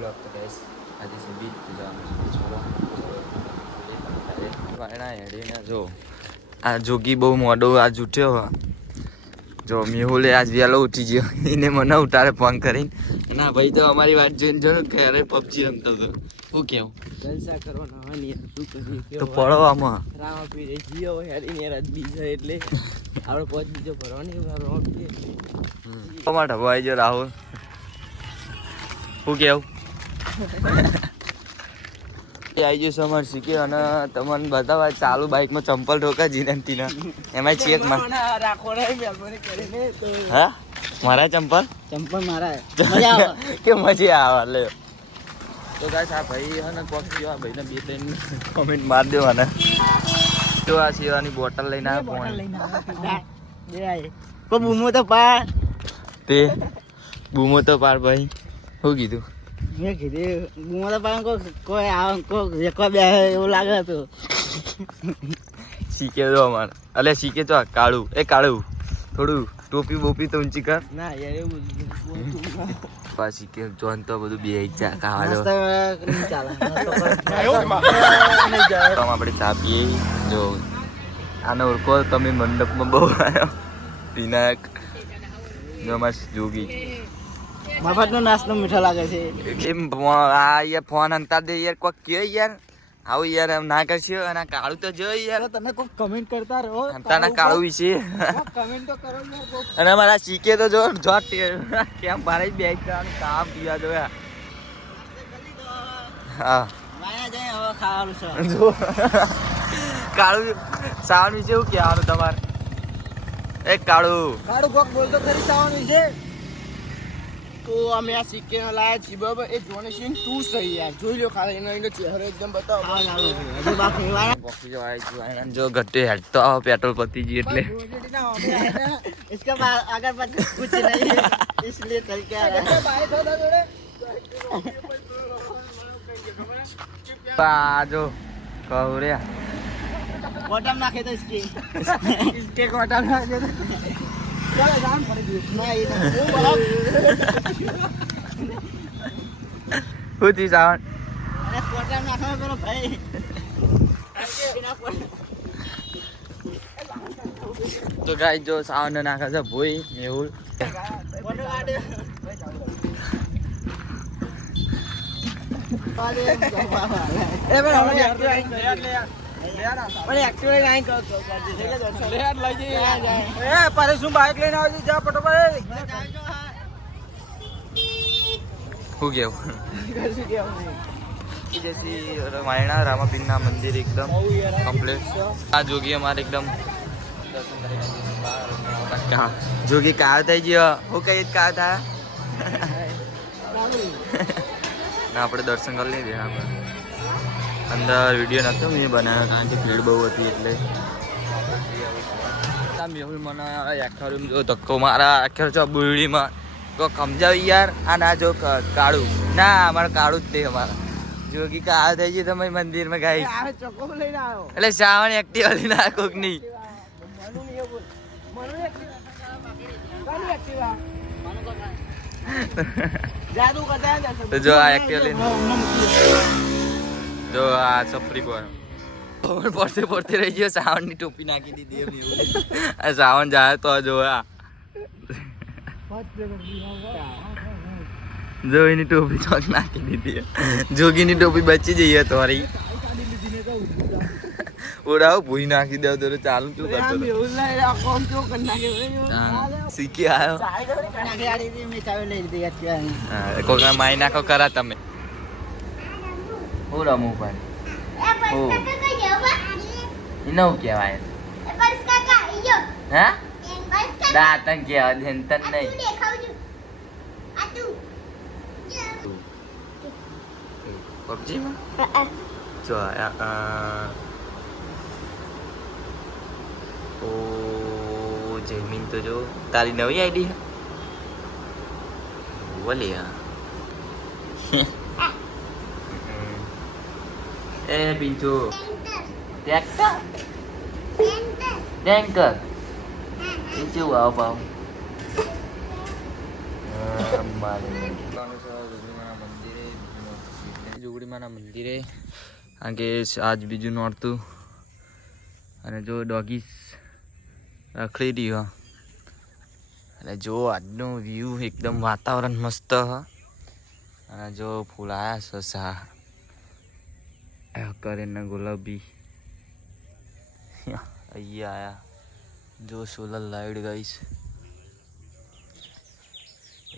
Blog તો ગઈશ આજે છે બીજ તો જવાનું વાયણા હેડીને જો આ જોગી બહુ મોડો આજ ઉઠ્યો જો મેહુલે આજ વહેલો ઉઠી ગયો એને મને ઉતારે ફોન કરીને ના ભાઈ તો અમારી વાત જોઈને જો ઘરે પબજી રમતો હતો શું કેવું જલસા કરવાના હોય ને શું કરીએ તો પડો આમાં રામા પીરે જીઓ હેરી ને રાત બીજો એટલે આપણે પોત બીજો ભરવાની રામા પીરે ટમાટર ભાઈ જો રાહુલ શું કેવું આવી ગયું સમર શીખે અને તમને બતાવા ચાલુ બાઇકમાં ચંપલ ઠોકા જીનંતીના એમાં ચેક રાખો રે મહેરબાની કરીને તો હા મારા ચંપલ મારા મજા આવે કે મજા આવે લે તો ગાઈસ આ ભાઈ હે કોક આ ભાઈને બે ત્રણ કમેન્ટ માર દો અને તો આ સેવાની બોટલ લઈને આ બોટલ લઈને બે આય કો બૂમો તો પાર તે બૂમો તો પાર ભાઈ શું કીધું મેં કીધું બૂમો તો પાર કોઈ આવ કો બે એવું લાગે તો શીખે દો અમારે અલે શીખે તો કાળું એ કાળું થોડું ટોપી બોપી તો ઊંચી કર ના યાર એવું પાછી કે જોન તો બધું બે ઈચ્છા ખાવા ચાલે આપણે ચા પીએ જો આનો ઓળખો તમે મંડપમાં બહુ આવ્યો વિનાયક જો અમાર જોગી મફતનો નાસ્તો મીઠો લાગે છે એમ આ યાર ફોન અંતાર દે યાર કોક કે યાર આવું યાર એમ ના કરશો અને કાળું તો જો યાર તમે કોઈ કમેન્ટ કરતા રહો અંતાના કાળું વિશે કમેન્ટ તો કરો યાર અને મારા શીખે તો જો કેમ મારે બે કામ પીવા જો હા વાયા જાય હવે ખાવાનું છે જો કાળું સાવન વિશે શું કહેવાનું તમારે એ કાળું કોક બોલતો ખરી સાવન વિશે તો અમે આ સિક્કે લાયા છીએ બરાબર એ જોને સિંહ તું સહી યાર જોઈ લો ખાલી એનો ચહેરો એકદમ બતાવો જો ઘટ્ટે હેડ તો આવો પેટ્રોલ પતી ગઈ એટલે इसके बाद अगर कुछ नहीं है इसलिए चल के आ रहा है जो कहू रे कोटम नाखे तो इसके कोटम नाखे तो चलो जान पड़ गई नहीं હું થી સાવન अरे कोटम नाखे मेरा भाई તો ગાય જો સાવન નાખે છે ભોઈ મેહુલ શું બાઈક લઈને આવજો જા ફટોફટ શું કેવું जैसी मायना रामापीर ना मंदिर एकदम कम्प्लीट आ जोगी हमारे एकदम जोगी कहा था जी वो कही कहा था ना આપણે દર્શન કરી લીધે આપણે અંદર વિડીયો નતો મેં બનાવ્યો કારણ કે ભીડ બહુ હતી એટલે મેહુલ મને આખર જો ધક્કો મારા આખર જો બુરડીમાં તો સમજાવ યાર આ ના જો કાળું ના અમારે કાળું જ તે અમારા જોગી કા આ થઈ ગઈ તમે મંદિર માં ગાઈ ચોકો લઈને આવ્યો એટલે શ્રાવણ એક્ટિવા લઈને આ કોક ની જાદુ કરતા તો જો આ એક્ટિવા લઈને જો આ સફરી પર પડતે પડતે રહી ગયો શ્રાવણ ની ટોપી નાખી દીધી એમ એવું આ શ્રાવણ જાય તો જો આ જો એની ટોપી ચોક નાખી દીધી જોગીની ટોપી બચી જઈએ તમારી ઓડાવ ભૂઈ નાખી દે તો ચાલુ શું કરતો શીખી આવ્યો કોક માઈ નાખો કરા તમે હું રમું પણ એને હું કહેવાય હા દાંતન કહેવાય ધેનતન નહીં PUBG માં જો ઓ જયમીન તો જો તારી નવી આઈડી હે બોલે એ પિંચુ ટ્રેક્ટર ટેન્કર પિંચુ આવ પાવ મંદિરે બુડીમાના મંદિરે, કારણ કે આજ બીજું નોરતું. અને જો ડોગીસ રખડી રહ્યો. અને જો આજનો વ્યૂ એકદમ વાતાવરણ મસ્ત હ. અને જો ફૂલ આયા છે સા કરીને ગુલાબી અહીંયા આયા. જો સોલર લાઈટ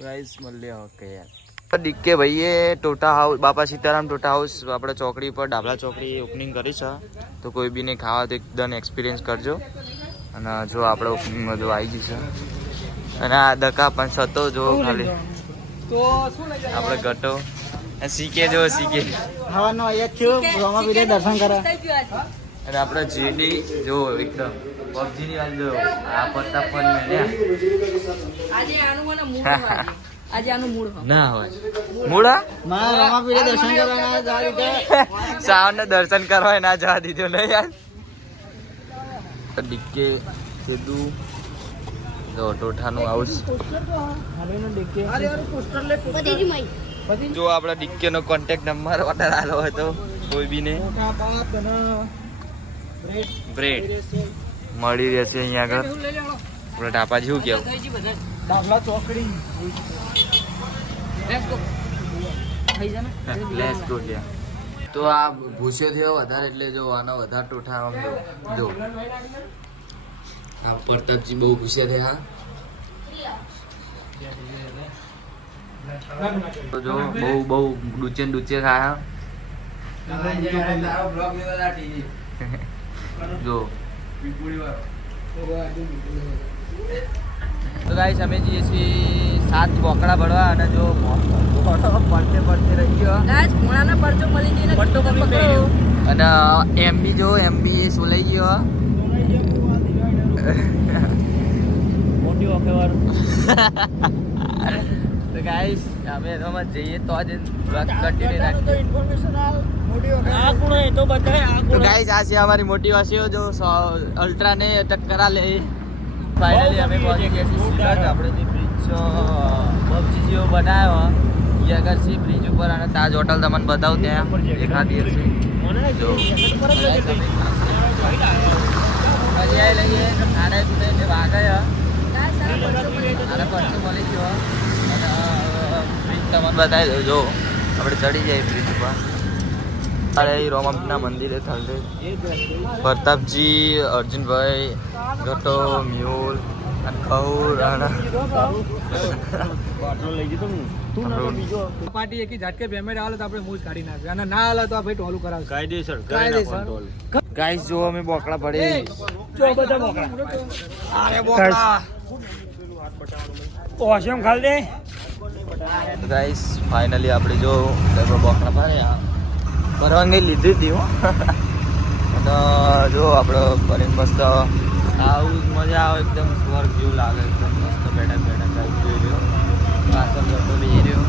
ગાઈસ મળ્યા ઓકે યાર. ડીકે ભાઈએ ટોટા હાઉસ, બાપા સીતારામ ટોટા હાઉસ આપણે ચોકડી પર ડાબલા ચોકડી ઓપનિંગ કરી છે. તો કોઈ બી ને ખાવા તો એકદમ એક્સપિરિયન્સ કરજો. અને જો આપણે ઓપનિંગ બધું આવી ગયું છે. અને આ દકા પણ સતો જો ખાલી તો શું લઈ જાય આપણે ગટો સીકે જો સીકે. ખાવાનો અહીંયા છું રોમાપીરે દર્શન કરે. અને આપણે જેડી જો એકદમ પબજી ની વાત જો આ પત્તા પણ આજે આનું મને મૂળ હોય. આજે આનું મૂળ હોય. ના હોય મૂળા માં રોમાપીરે દર્શન કરવાના જાય કે સાવન ને દર્શન કરવા ના જવા દીધો ને યાર. ડીકે સીધું જો ટોઠાનું હાઉસ. જો આપણા ડીકે નો કોન્ટેક્ટ નંબર ઓર્ડર આલો હોય તો કોઈ બી ને બ્રેડ મળી રહેશે અહીંયા આગળ. આપણે ઢાપા જેવું કેવું ડાબલા ચોકડી લેટ્સ ગો ગયા. તો આ ભૂસ્યો થયો વધારે એટલે જો આનો વધારે ટોઠા આમ જો આ પ્રતાપજી બહુ ભૂસ્યા થયા. તો જો બહુ ડૂચે ડૂચે ખાયા. જો તો ગાઈસ અમે જઈએ છીએ 7 બોકડા ભરવા. અને જો પડતે રહી ગયો ગાઈસ મોણાના પરચો મળી ગઈને પટ્ટો પકડો. અને એમબી જો એમબી સોલાઈ ગયો. મોટી ઓફેવાર. તો ગાઈસ અમે એમાં જઈએ તો આજે કન્ટિન્યુ રાખીએ. ઇન્ફોર્મેશન આલ મોટી વખત આ કોણ હે તો બતાય આ તો ગાઈસ આ છે અમારી મોટી વાસીઓ જો અલ્ટ્રા ને ટક્કરા લે. ફાઇનલી અમે પહોંચી ગયા છીએ સુરત. આપણે જે બ્રિજ પબજી જેવો બનાવ્યો એ આગળ છે બ્રિજ ઉપર. અને તાજ હોટલ તમને બતાવું ત્યાં એખાદી હશે. જો મજા લઈએ ખાડા પીને વાગે આને પરચો મળી ગયો. અને બ્રિજ તમને બતાવી દઉં. જો આપણે ચડી જાય બ્રિજ ઉપર. અરે રોમાપીરના મંદિરે થલડે પ્રતાપજી, અર્જુનભાઈ, ગટો, મ્યુલ અને ખૌર અને પાર્ટી એકી ઝાટકે પેમેન્ટ આલે તો આપણે મૂજ કાઢી નાખીએ અને ના આલે તો આ ભાઈ ટોલું કરાવશે. કાયદેસર ગાઈસ જો અમે બોકડા પડે. જો બધા બોકડા અરે બોકડા ઓશમ ખાલ દે. ગાઈસ ફાઇનલી આપણે જો બોકડા પડ્યા. પરવાનગી લીધી હતી હો. અને જો આપણે કરીને મસ્ત આવું મજા આવે એકદમ સ્વર્ગ જેવું લાગે. એકદમ મસ્ત બેઠક ગાઈ જોઈ રહ્યો. પાછળ ગટો બી રહ્યો.